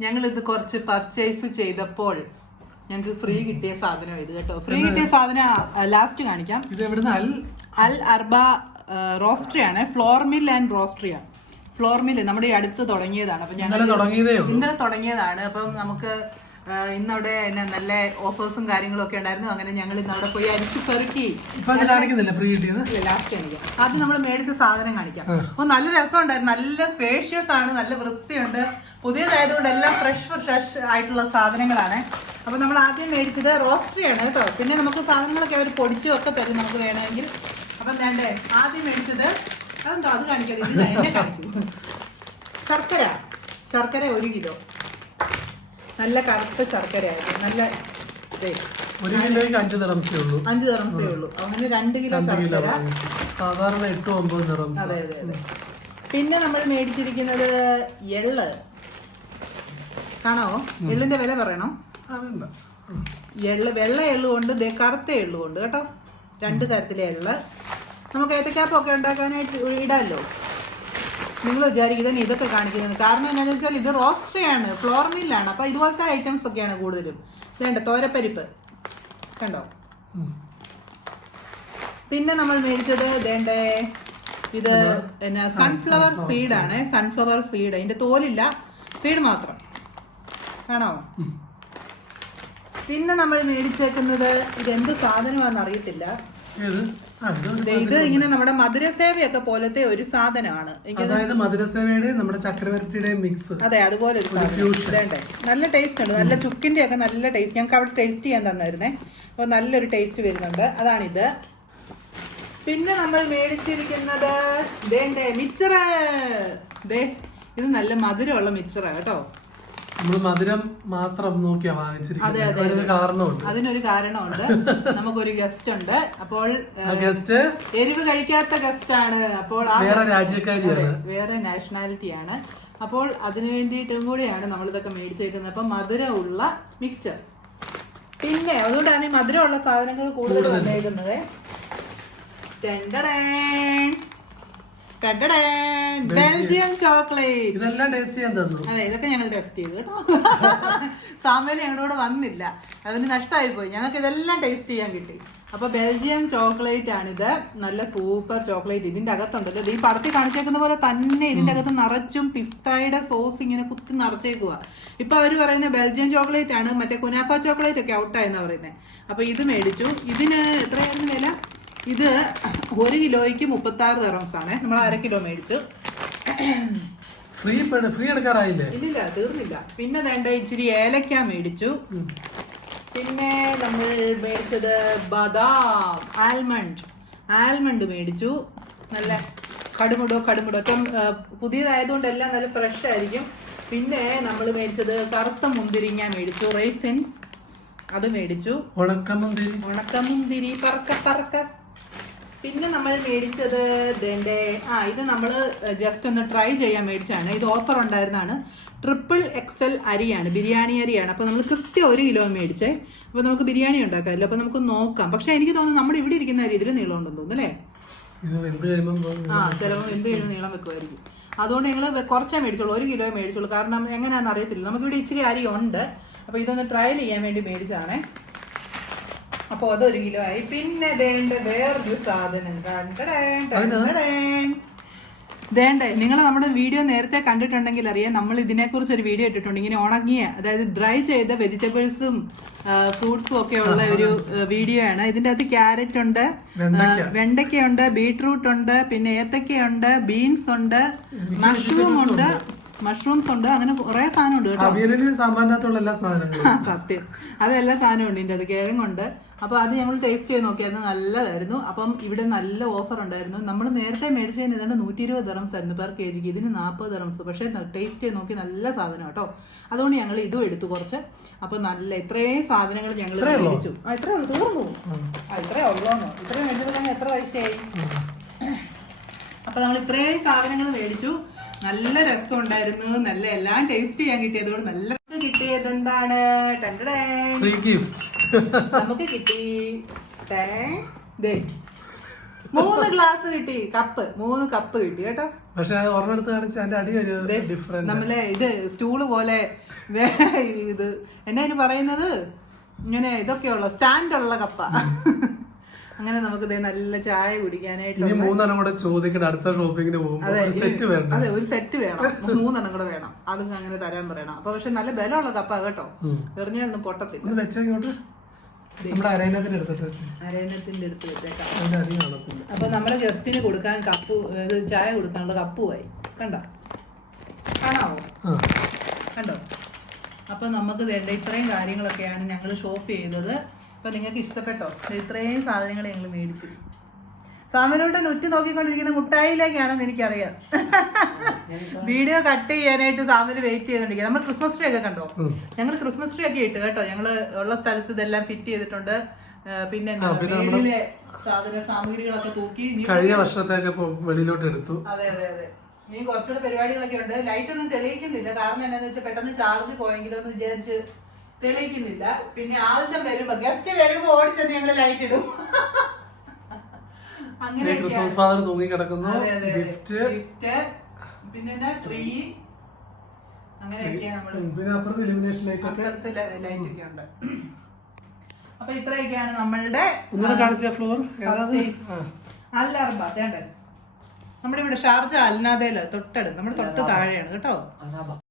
ഞങ്ങൾ ഇത് കുറച്ച് പർച്ചേസ് ചെയ്തപ്പോൾ ഞങ്ങൾക്ക് ഫ്രീ കിട്ടിയ സാധനം ഇത് കേട്ടോ. ഫ്രീ കിട്ടിയ സാധനം ലാസ്റ്റ് കാണിക്കാം. ഇത് എവിടുന്ന്? അൽ അൽ അർബ റോസ്ട്രി ആണ്. ഫ്ലോർ മിൽ ആൻഡ് റോസ്ട്രിയ ഫ്ലോർ മിൽ നമ്മുടെ അടുത്ത് തുടങ്ങിയതാണ്. അപ്പൊ ഞങ്ങൾ ഇന്നലെ തുടങ്ങിയതാണ്. അപ്പം നമുക്ക് ഇന്നവിടെ എന്നാ നല്ല ഓഫേഴ്സും കാര്യങ്ങളും ഒക്കെ ഉണ്ടായിരുന്നു. അങ്ങനെ ഞങ്ങൾ ഇന്ന് അവിടെ പോയി അരിച്ചു പെറുക്കി. ലാസ്റ്റ് കാണിക്കാം. ആദ്യം നമ്മൾ മേടിച്ച സാധനം കാണിക്കാം. അപ്പൊ നല്ല രസമുണ്ടായിരുന്നു. നല്ല സ്പേഷ്യസ് ആണ് നല്ല വൃത്തിയുണ്ട്. പുതിയതായതുകൊണ്ട് എല്ലാം ഫ്രഷ് ഫ്രഷ് ആയിട്ടുള്ള സാധനങ്ങളാണ്. അപ്പൊ നമ്മൾ ആദ്യം മേടിച്ചത് റോസ്റ്ററി ആണ് കേട്ടോ. പിന്നെ നമുക്ക് സാധനങ്ങളൊക്കെ അവർ പൊടിച്ചും ഒക്കെ തരും നമുക്ക് വേണമെങ്കിൽ. അപ്പം വേണ്ടേ ആദ്യം മേടിച്ചത് അതെന്തോ? അത് ഇത് എന്നെ കാണിക്കൂ. ശർക്കര. ശർക്കര ഒരു കിലോ. നല്ല കറുത്ത ശർക്കര ആയിരുന്നു നല്ല ദേ, ഒരു കിലോയ്ക്ക് അഞ്ച് നിറംസേ ഉള്ളൂ. അഞ്ച് തറംസേ ഉള്ളൂ. അങ്ങനെ രണ്ട് കിലോ രണ്ട് കിലോ ശർക്കര. വാങ്ങിച്ചു. സാധാരണ എട്ടും ഒമ്പത് നിറംസ് അതെ അതെ അതെ. പിന്നെ നമ്മൾ മേടിച്ചിരിക്കുന്നത് എള്ള്. കാണോ എള്ളിന്റെ വില പറയണോ? ഉം. എള്ള് വെള്ള എള്ളു കൊണ്ട് ദേ കറുത്ത എള്ളു കൊണ്ട് കേട്ടോ. രണ്ട് തരത്തിലെ എള്ള്. നമുക്ക് ഏത്തക്കാപ്പൊക്കെ ഉണ്ടാക്കാനായിട്ട് ഇടാമല്ലോ നിങ്ങൾ വിചാരിക്കും ഇതന്നെ ഇതൊക്കെ കാണിക്കുന്നത്. കാരണം എന്താണെന്ന് വെച്ചാൽ ഇത് റോസ്റ്ററി ആണ് ഫ്ലോർ മില്ലാണ് അപ്പോൾ ഇതുപോലത്തെ ഐറ്റംസ് ഒക്കെയാണ് കൂടുതലും. ഇതേണ്ട തോരപ്പരിപ്പ്. കണ്ടോ. പിന്നെ നമ്മൾ മേടിച്ചത് ഇതേണ്ടേ? ഇത് പിന്നെ സൺഫ്ലവർ സീഡ് ആണ്. സൺഫ്ലവർ സീഡ് അതിന്റെ തോലില്ല. സീഡ് മാത്രം. ആണോ? പിന്നെ നമ്മൾ മേടിച്ചേക്കുന്നത് ഇത് എന്ത് സാധനമാണെന്ന് അറിയത്തില്ല. ഇത് ദേ ഇങ്ങനെ നമ്മുടെ മധുരസേവയൊക്കെ പോലത്തെ ഒരു സാധനമാണ്. അതായത് മധുരസേവയുടെ നമ്മുടെ ചക്രവർത്തിയുടെ മിക്സ് അതെ അതുപോലെ ഒരു സാധനം. നല്ല ടേസ്റ്റ് ഉണ്ട്. നല്ല ചുക്കിന്റെ ഒക്കെ നല്ല ടേസ്റ്റ് ഞങ്ങൾക്ക് അവിടെ ടേസ്റ്റ് ചെയ്യാൻ തന്നായിരുന്നേ. അപ്പോൾ നല്ലൊരു ടേസ്റ്റ് വരുന്നുണ്ട്. അതാണിത്. പിന്നെ നമ്മൾ മേടിച്ചിരിക്കുന്നത് ദേണ്ടേ മിച്ചറ് ദേ ഇത് നല്ല മധുരമുള്ള മിച്ചറാ കേട്ടോ. നമ്മൾ മധുരം മാത്രം നോക്കിയാ വാങ്ങിച്ചിരിക്കുന്നത്. കാരണമുണ്ട്. അതിനൊരു കാരണമുണ്ട്. നമുക്കൊരു ഗസ്റ്റ് ഉണ്ട് അപ്പോൾ ഗസ്റ്റ് എരിവ് കഴിക്കാത്ത ഗസ്റ്റ് ആണ് അപ്പോൾ വേറെ രാജ്യക്കാരിയാണ്. വേറെ നാഷണാലിറ്റി ആണ് അപ്പോൾ അതിനു വേണ്ടിയിട്ടും കൂടിയാണ് നമ്മൾ ഇതൊക്കെ മേടിച്ചേക്കുന്നത്. അപ്പം മധുരമുള്ള മിക്സ്ചർ പിന്നെ അതുകൊണ്ടാണ് ഈ മധുരമുള്ള സാധനങ്ങൾ കൂടുതൽ വന്നേക്കുന്നത്. ടെണ്ടടേൻ. ബെൽജിയം ചോക്ലേറ്റ് ഇതെല്ലാം ടേസ്റ്റ് ചെയ്യാൻ തന്നു. അതെ ഇതൊക്കെ ഞങ്ങൾ ടെസ്റ്റ് ചെയ്തു കേട്ടോ. സാമേൽ ഞങ്ങളുടെ കൂടെ വന്നില്ല. അതിന് നഷ്ടമായി പോയി. ഞങ്ങൾക്ക് ഇതെല്ലാം ടേസ്റ്റ് ചെയ്യാൻ കിട്ടി. അപ്പൊ ബെൽജിയം ചോക്ലേറ്റ് ആണിത്. നല്ല സൂപ്പർ ചോക്ലേറ്റ് ഇതിന്റെ അകത്തുണ്ടല്ലോ. ഈ പടത്തിൽ കാണിച്ചേക്കുന്ന പോലെ തന്നെ ഇതിന്റെ അകത്ത് നിറച്ചും പിസ്തായുടെ സോസ് ഇങ്ങനെ കുത്തി നിറച്ചേക്കുക ഇപ്പൊ അവർ പറയുന്ന ബെൽജിയം ചോക്ലേറ്റ് ആണ്. മറ്റേ കുനാഫ ചോക്ലേറ്റ് ഒക്കെ ഔട്ടായെന്നാ പറയുന്നത് അപ്പൊ ഇത് മേടിച്ചു. ഇതിന് എത്രയായിരുന്നു വില? ഇത് ഒരു കിലോയ്ക്ക് മുപ്പത്തി ആറ് തെറംസ് ആണ് നമ്മൾ അര കിലോ മേടിച്ചു. ഫ്രീ ഫ്രീ എടുക്കാറായില്ലേ? ഇല്ലില്ല തീർന്നില്ല. പിന്നെ വേണ്ട ഇച്ചിരി ഏലക്ക മേടിച്ചു. പിന്നെ നമ്മൾ മേടിച്ചത് ബദാം ആൽമണ്ട്. ആൽമണ്ട് മേടിച്ചു. നല്ല കടുമുടോ കടുമുടോ. ഇപ്പം പുതിയതായതുകൊണ്ട് എല്ലാം നല്ല ഫ്രഷ് ആയിരിക്കും. പിന്നെ നമ്മൾ മേടിച്ചത് കറുത്ത മുന്തിരിങ്ങ മേടിച്ചു. റേസിൻസ് അത് മേടിച്ചു. ഉണക്കമുന്തിരി. ഉണക്കമുന്തിരി പറക്ക പറക്ക. പിന്നെ നമ്മൾ മേടിച്ചത് ഇതിന്റെ ആ ഇത് നമ്മൾ ജസ്റ്റ് ഒന്ന് ട്രൈ ചെയ്യാൻ മേടിച്ചാണ് ഇത് ഓഫർ ഉണ്ടായിരുന്നതാണ്. ട്രിപ്പിൾ എക്സൽ അരിയാണ് ബിരിയാണി അരിയാണ്. അപ്പോൾ നമ്മൾ കൃത്യം ഒരു കിലോ മേടിച്ചേ. അപ്പോൾ നമുക്ക് ബിരിയാണി ഉണ്ടാക്കാമല്ലോ അപ്പോൾ നമുക്ക് നോക്കാം. പക്ഷേ എനിക്ക് തോന്നുന്നു നമ്മുടെ ഇവിടെ ഇരിക്കുന്ന അരി ഇതിൽ നീളം ഉണ്ടെന്ന് തോന്നുന്നു അല്ലേ? കഴിയുമ്പോൾ ആ ചിലപ്പോൾ എന്ത് ചെയ്യുന്നു നീളം വെക്കുമായിരിക്കും. അതുകൊണ്ട് ഞങ്ങൾ കുറച്ചേ മേടിച്ചുള്ളൂ ഒരു കിലോ മേടിച്ചുള്ളൂ കാരണം എങ്ങനെയാണെന്ന് അറിയത്തില്ല. നമുക്കിവിടെ ഇച്ചിരി അരി ഉണ്ട്. അപ്പോൾ ഇതൊന്ന് ട്രയൽ ചെയ്യാൻ വേണ്ടി മേടിച്ചതാണേ. അപ്പോൾ അതൊരു കിലോ ആയി. പിന്നെ വേണ്ട വേറൊരു സാധനം. വേണ്ട നിങ്ങൾ നമ്മുടെ വീഡിയോ നേരത്തെ കണ്ടിട്ടുണ്ടെങ്കിൽ അറിയാം. നമ്മൾ ഇതിനെക്കുറിച്ച് ഒരു വീഡിയോ ഇട്ടിട്ടുണ്ട്. ഇങ്ങനെ ഉണങ്ങിയ അതായത് ഡ്രൈ ചെയ്ത വെജിറ്റബിൾസും ഫ്രൂട്ട്സും ഒക്കെ ഉള്ള ഒരു വീഡിയോ ആണ്. ഇതിന്റെ അകത്ത് ക്യാരറ്റ് ഉണ്ട് വെണ്ടയ്ക്ക. വെണ്ടയ്ക്കയുണ്ട് ബീട്രൂട്ട് ഉണ്ട് പിന്നെ ഏത്തക്കയുണ്ട് ബീൻസ് ഉണ്ട് മഷ്റൂം ഉണ്ട്. മഷ്റൂംസ് ഉണ്ട്. അങ്ങനെ കുറെ സാധനം ഉണ്ട്. കേട്ടോ സത്യം. അതെല്ലാ സാധനവും ഉണ്ട്. ഇതിന്റെ അത് കിഴങ്ങുണ്ട് അപ്പോൾ അത് ഞങ്ങൾ ടേസ്റ്റ് ചെയ്ത് നോക്കിയായിരുന്നു. നല്ലതായിരുന്നു. അപ്പം ഇവിടെ നല്ല ഓഫർ ഉണ്ടായിരുന്നു. നമ്മൾ നേരത്തെ മേടിച്ചതിന് ഏതാണ്ട് നൂറ്റി ഇരുപത് ദറംസ് ആയിരുന്നു പെർ കെ ജിക്ക് ഇതിന് നാൽപ്പത് ദറംസ് പക്ഷേ ടേസ്റ്റ് ചെയ്ത് നോക്കി നല്ല സാധനം കേട്ടോ. അതുകൊണ്ട് ഞങ്ങൾ ഇതും എടുത്തു കുറച്ച്. അപ്പോൾ നല്ല ഇത്രയും സാധനങ്ങൾ ഞങ്ങൾ മേടിച്ചു. ആ ഇത്രേ ഉള്ളൂ. തീർന്നു. ആ ഇത്രേ ഉള്ളൂന്നോ. ഇത്രയും മേടിച്ചപ്പോൾ തന്നെ എത്ര പൈസയായി? അപ്പൊ നമ്മൾ ഇത്രയും സാധനങ്ങൾ മേടിച്ചു. നല്ല രസം ഉണ്ടായിരുന്നു. നല്ല എല്ലാം ടേസ്റ്റ് ചെയ്യാൻ കിട്ടിയതുകൊണ്ട് നല്ല കിട്ടിയത് എന്താണ് നമുക്ക് കിട്ടി. മൂന്ന് ഗ്ലാസ് കിട്ടി. കപ്പ്. മൂന്ന് കപ്പ് കിട്ടി കേട്ടോ. പക്ഷെ അത് എടുത്ത് കാണിച്ച് അതിന്റെ അടി ഒരു ഡിഫറെന്റ് നമ്മളെ ഇത് സ്റ്റൂൾ പോലെ ഇത് എന്നാ പറയുന്നത്? ഇങ്ങനെ ഇതൊക്കെയുള്ള. സ്റ്റാൻഡുള്ള കപ്പ. അങ്ങനെ നമുക്ക് നല്ല ചായ കുടിക്കാനായിട്ട് ഇനി മൂന്നെണ്ണം കൂടെ ചോദിക്കട്ടെ അടുത്ത ഷോപ്പിങ്ങിന് പോകുമ്പോൾ സെറ്റ് വേണം അതെ ഒരു സെറ്റ് വേണം. മൂന്നെണ്ണം കൂടെ വേണം. അതും അങ്ങനെ തരാൻ പറയണം. അപ്പൊ പക്ഷെ നല്ല ബലമുള്ള കപ്പ കേട്ടോ. എറിഞ്ഞാലൊന്നും പൊട്ടത്തില്ല. നമ്മുടെ അരയണത്തിന്റെ എടുത്തിട്ട് വെച്ച്. അരയണത്തിന്റെ അടുത്ത് വെച്ചേക്കാം. അപ്പൊ നമ്മുടെ ഗസ്റ്റിന് കൊടുക്കാൻ കപ്പ് ചായ കൊടുക്കാനുള്ള കപ്പുമായി കണ്ട? കാണാവോ? കണ്ടോ? അപ്പൊ നമുക്ക് വേണ്ട ഇത്രയും കാര്യങ്ങളൊക്കെയാണ് ഞങ്ങൾ ഷോപ്പ് ചെയ്തത്. അപ്പൊ നിങ്ങൾക്ക് ഇഷ്ടപ്പെട്ടോ? ഇത്രയും സാധനങ്ങൾ ഞങ്ങൾ മേടിച്ചു. സാമനോട്ടൻ ഉറ്റു നോക്കിക്കൊണ്ടിരിക്കുന്ന മുട്ടായിലേക്കാണെന്ന് എനിക്കറിയാം. വീഡിയോ കട്ട് ചെയ്യാനായിട്ട് സാമന് വെയിറ്റ് ചെയ്തോണ്ടിരിക്കുക നമ്മൾ ക്രിസ്മസ് ട്രീ ഒക്കെ കണ്ടോ? ഞങ്ങൾ ക്രിസ്മസ് ട്രീ ഒക്കെ ഇട്ട് കേട്ടോ. ഞങ്ങൾ ഉള്ള സ്ഥലത്ത് ഇതെല്ലാം ഫിറ്റ് ചെയ്തിട്ടുണ്ട്. പിന്നെ സാധന സാമഗ്രികളൊക്കെ തൂക്കി കഴിഞ്ഞ വർഷത്തേക്ക് വെളിയിലോട്ട് എടുത്തു. അതെ അതെ അതെ. ഇനി കുറച്ചുകൂടെ പരിപാടികളൊക്കെ ഉണ്ട്. ലൈറ്റ് ഒന്നും തെളിയിക്കുന്നില്ല. കാരണം എന്നാന്ന് വെച്ചാൽ പെട്ടെന്ന് ചാർജ് പോയെങ്കിലോ എന്ന് വിചാരിച്ച് തെളിയിക്കുന്നില്ല. പിന്നെ ആവശ്യം വരുമ്പോ ഗസ്റ്റ് വരുമ്പോ ഓടിച്ചെന്ന് ഞങ്ങൾ ലൈറ്റ് ഇടും. അങ്ങനെ ക്രിസ്മസ് ഫാദർ തൂങ്ങി കിടക്കുന്നു ഗിഫ്റ്റ് ഗിഫ്റ്റ് പിന്നെ ട്രീ അങ്ങനെയൊക്കെയാ നമ്മൾ. പിന്നെ അപ്പുറത്ത് ഇലുമിനേഷൻ ലൈറ്റ് ഒക്കെ. അപ്പുറത്ത് ലൈറ്റ് ഒക്കെ ഉണ്ട്. അപ്പൊ ഇത്രയൊക്കെയാണ് നമ്മളുടെ കാണിച്ച ഫ്ലോർ. അല്ലർബ നമ്മുടെ ഇവിടെ ഷാർജ അൽനാദയിൽ തൊട്ടടുത്ത് നമ്മുടെ തൊട്ട് താഴെയാണ് കേട്ടോ?